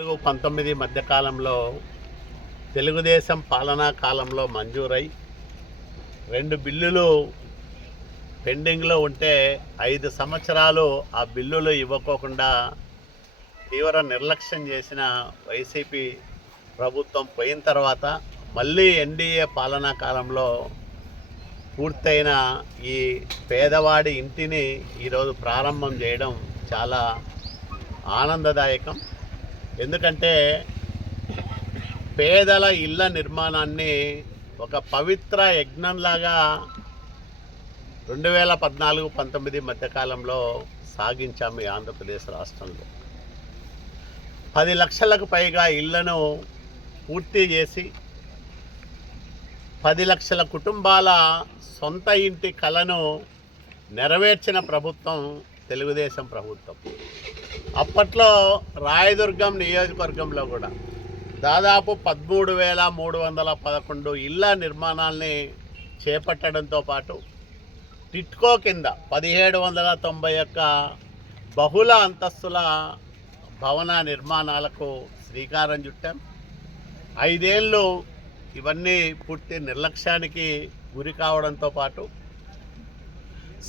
19 మధ్యకాలంలో తెలుగుదేశం పాలనా కాలంలో మంజూరై 2 బిల్లులు పెండింగ్లో ఉంటే 5 సంవత్సరాలు ఆ బిల్లులు ఇవ్వకోకుండా తీవ్ర నిర్లక్ష్యం చేసిన వైసీపీ ప్రభుత్వం పోయిన తర్వాత మళ్ళీ ఎన్డీఏ పాలనా కాలంలో పూర్తయిన ఈ పేదవాడి ఇంటిని ఈరోజు ప్రారంభం చేయడం చాలా ఆనందదాయకం. ఎందుకంటే పేదల ఇళ్ల నిర్మాణాన్ని ఒక పవిత్ర యజ్ఞంలాగా 2014-19 మధ్యకాలంలో సాగించాము ఈ ఆంధ్రప్రదేశ్ రాష్ట్రంలో. 10 లక్షలకు పైగా ఇళ్లను పూర్తి చేసి 10 లక్షల కుటుంబాల సొంత ఇంటి కలను నెరవేర్చిన ప్రభుత్వం తెలుగుదేశం ప్రభుత్వం. అప్పట్లో రాయదుర్గం నియోజకవర్గంలో కూడా దాదాపు 13,311 ఇళ్ల నిర్మాణాలని చేపట్టడంతో పాటు టిట్కో కింద 1791 బహుళ అంతస్తుల భవన నిర్మాణాలకు శ్రీకారం చుట్టాం. 5 ఏళ్ళు ఇవన్నీ పూర్తి నిర్లక్ష్యానికి గురి కావడంతో పాటు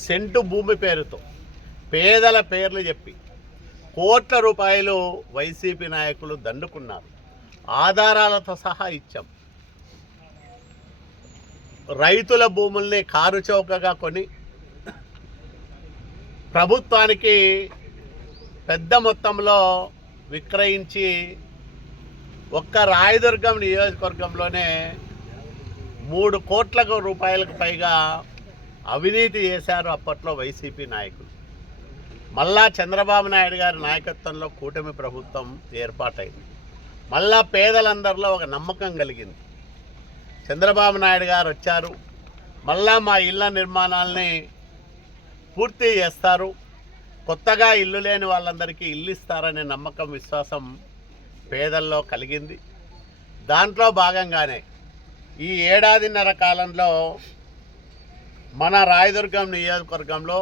సెంటు భూమి పేరుతో పేదల పేర్లు చెప్పి కోట్ల రూపాయలు వైసీపీ నాయకులు దండుకున్నారు. ఆధారాలతో సహా ఇచ్చాం. రైతుల భూముల్ని కారు చౌకగా కొని ప్రభుత్వానికి పెద్ద మొత్తంలో విక్రయించి ఒక్క రాయదుర్గం నియోజకవర్గంలోనే 3 కోట్ల రూపాయలకు పైగా అవినీతి చేశారు అప్పట్లో వైసీపీ నాయకులు. మళ్ళా చంద్రబాబు నాయుడు గారి నాయకత్వంలో కూటమి ప్రభుత్వం ఏర్పాటైంది. మళ్ళా పేదలందరిలో ఒక నమ్మకం కలిగింది. చంద్రబాబు నాయుడు గారు వచ్చారు, మళ్ళా మా ఇళ్ల నిర్మాణాలని పూర్తి చేస్తారు, కొత్తగా ఇల్లు లేని వాళ్ళందరికీ ఇల్లు ఇస్తారనే నమ్మకం విశ్వాసం పేదల్లో కలిగింది. దాంట్లో భాగంగానే ఈ ఏడాదిన్నర కాలంలో మన రాయదుర్గం నియోజకవర్గంలో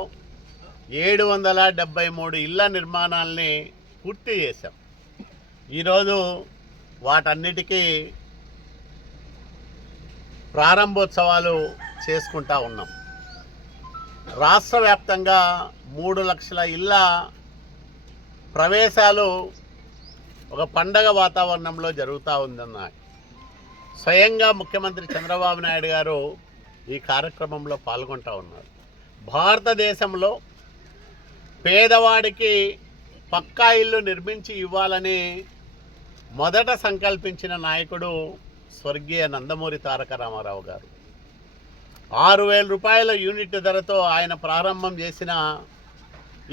773 ఇళ్ల నిర్మాణాలని పూర్తి చేశాం. ఈరోజు వాటన్నిటికీ ప్రారంభోత్సవాలు చేసుకుంటా ఉన్నాం. రాష్ట్ర వ్యాప్తంగా 3 లక్షల ఇళ్ల ప్రవేశాలు ఒక పండగ వాతావరణంలో జరుగుతూ ఉందన్నాయి. స్వయంగా ముఖ్యమంత్రి చంద్రబాబు నాయుడు గారు ఈ కార్యక్రమంలో పాల్గొంటూ ఉన్నారు. భారతదేశంలో పేదవాడికి పక్కా ఇల్లు నిర్మించి ఇవ్వాలని మొదట సంకల్పించిన నాయకుడు స్వర్గీయ నందమూరి తారక రామారావు గారు. 6,000 రూపాయల యూనిట్ ధరతో ఆయన ప్రారంభం చేసిన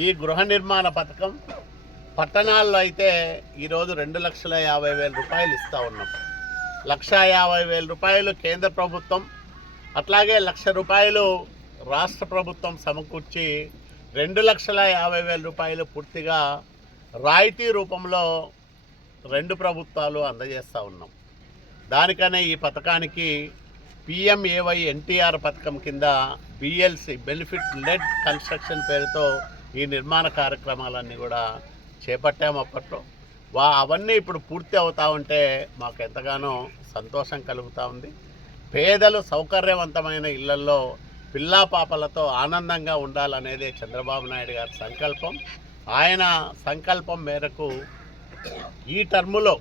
ఈ గృహ నిర్మాణ పథకం పట్టణాల్లో అయితే ఈరోజు 2,50,000 రూపాయలు ఇస్తూ ఉన్నాం. 1,50,000 రూపాయలు కేంద్ర ప్రభుత్వం, అట్లాగే 1,00,000 రూపాయలు రాష్ట్ర ప్రభుత్వం సమకూర్చి 2,50,000 రూపాయలు పూర్తిగా రాయితీ రూపంలో 2 ప్రభుత్వాలు అందజేస్తూ ఉన్నాం. దానికనే ఈ పథకానికి PMAY NTR పథకం కింద BLC బెనిఫిట్ లెడ్ కన్స్ట్రక్షన్ పేరుతో ఈ నిర్మాణ కార్యక్రమాలన్నీ కూడా చేపట్టాము అప్పట్లో. అవన్నీ ఇప్పుడు పూర్తి అవుతూ ఉంటే మాకు ఎంతగానో సంతోషం కలుగుతూ ఉంది. పేదలు సౌకర్యవంతమైన ఇళ్లల్లో పిల్లా పాపలతో ఆనందంగా ఉండాలనేదే చంద్రబాబు నాయుడు గారి సంకల్పం. ఆయన సంకల్పం మేరకు ఈ టర్ములో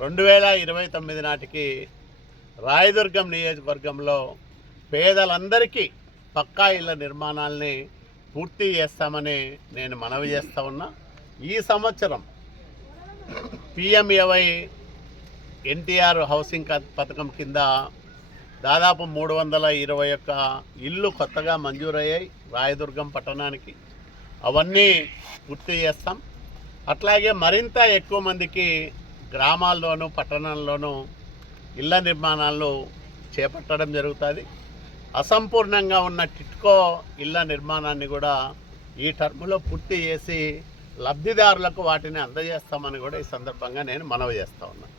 2029 నాటికి రాయదుర్గం నియోజకవర్గంలో పేదలందరికీ పక్కా ఇళ్ల నిర్మాణాలని పూర్తి చేస్తామని నేను మనవి చేస్తూ ఉన్నా. ఈ సంవత్సరం PMAY NTR హౌసింగ్ పథకం కింద దాదాపు 321 ఇళ్ళు కొత్తగా మంజూరయ్యాయి రాయదుర్గం పట్టణానికి. అవన్నీ పూర్తి చేస్తాం. అట్లాగే మరింత ఎక్కువ మందికి గ్రామాల్లోనూ పట్టణాల్లోనూ ఇళ్ల నిర్మాణాలు చేపట్టడం జరుగుతుంది. అసంపూర్ణంగా ఉన్న టిట్కో ఇళ్ల నిర్మాణాన్ని కూడా ఈ టర్ములో పూర్తి చేసి లబ్ధిదారులకు వాటిని అందజేస్తామని కూడా ఈ సందర్భంగా నేను మనవి చేస్తూ ఉన్నాను.